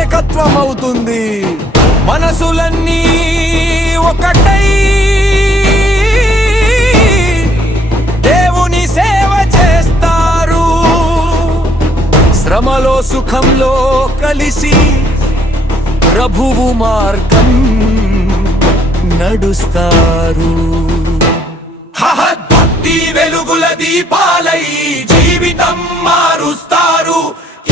ఏకత్వమవుతుంది. మనసులన్నీ ఒకటై దేవుని సేవ చేస్తారు. శ్రమలో సుఖంలో కలిసి ప్రభువు మార్గం నడుస్తారు. భక్తి వెలుగుల దీపాలై జీవితం మారుస్తారు.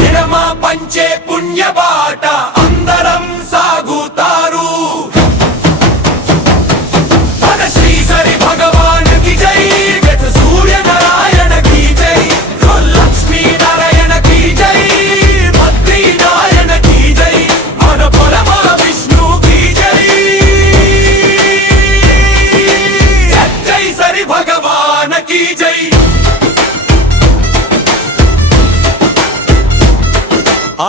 ఎడమ పంచే పుణ్యబాట అందరం సాగుతారు. మన శ్రీహరి భగవానికి జై, సూర్యనారాయణకి జై, లక్ష్మీ నారాయణకి జై, బద్రీ నారాయణకి జై, మన పొలమ విష్ణుకి జై. జై సరి భగవానికి జై.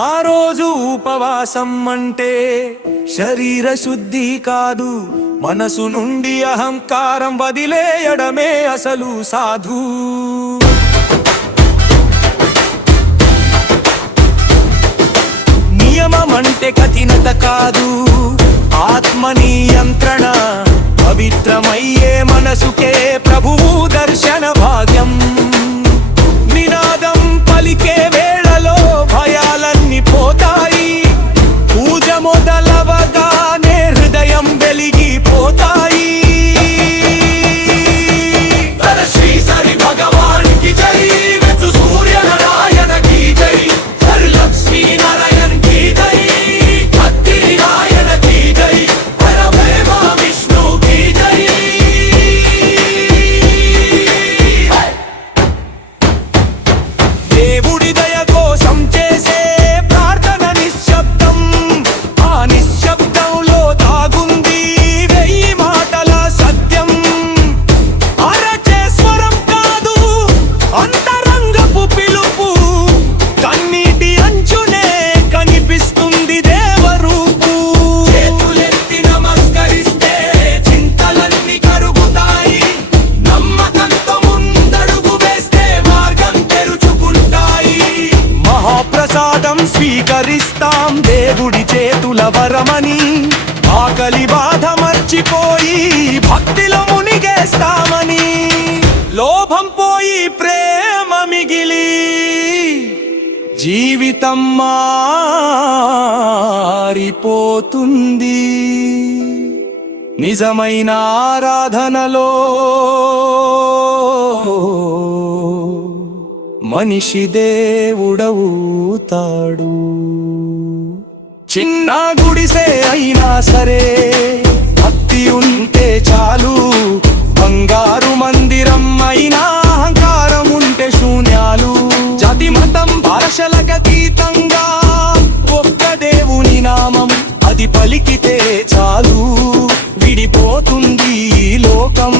ఆ రోజు ఉపవాసం అంటే శరీర శుద్ధి కాదు, మనసు నుండి అహంకారం వదిలేయడమే అసలు సాధు. నియమం అంటే కఠినత కాదు, ఆత్మ నియంత్రణ. పవిత్రమయ్యే మనసుకే ప్రభువు దర్శన భాగ్యం. నినాదం పలికే వేళలో భయాలన్నీ పోతాయి. పూజ మొదలవగానే హృదయం వెలిగిపోతాయి. శ్రీ సరి భగవానికి జై, సూర్యనారాయణకి జై, లక్ష్మీ నారాయణకి జై, బద్రీ నారాయణకి జై, పరమేమ విష్ణుకి జై. దేవుడి దయ కోసం చేసే ప్రార్థన నిశ్శబ్దం. ఆ నిశ్శబ్దంలో తాగుంది 1000 మాటల సత్యం. అరచే స్వరం కాదు, అంతరంగపు పిలుపు. కన్నీటి అంచునే కనిపిస్తుంది దేవరూపు. చేతులెత్తి నమస్కరిస్తే చింతలన్నీ కరుగుతాయి. నమ్మకంతో ముందడుగు వేస్తే మార్గం తెరుచుకుంటాయి. మహాప్రసాదం స్వీకరిస్తాం దేవుడి చేతుల వరమని. ఆకలి బాధ మర్చిపోయి భక్తిలో మునిగేస్తామని. లోభం పోయి ప్రేమ మిగిలి జీవితం మారిపోతుంది. నిజమైన ఆరాధనలో మనిషి దేవుడవుతాడు. చిన్న గుడిసే అయినా సరే భక్తి ఉంటే చాలు. బంగారు మందిరం అయినా అహంకారం ఉంటే శూన్యాలు. జాతి మతం భాషలకు అతీతంగా ఒక్క దేవుని నామం అది పలికితే చాలు. విడిపోతుంది ఈ లోకం.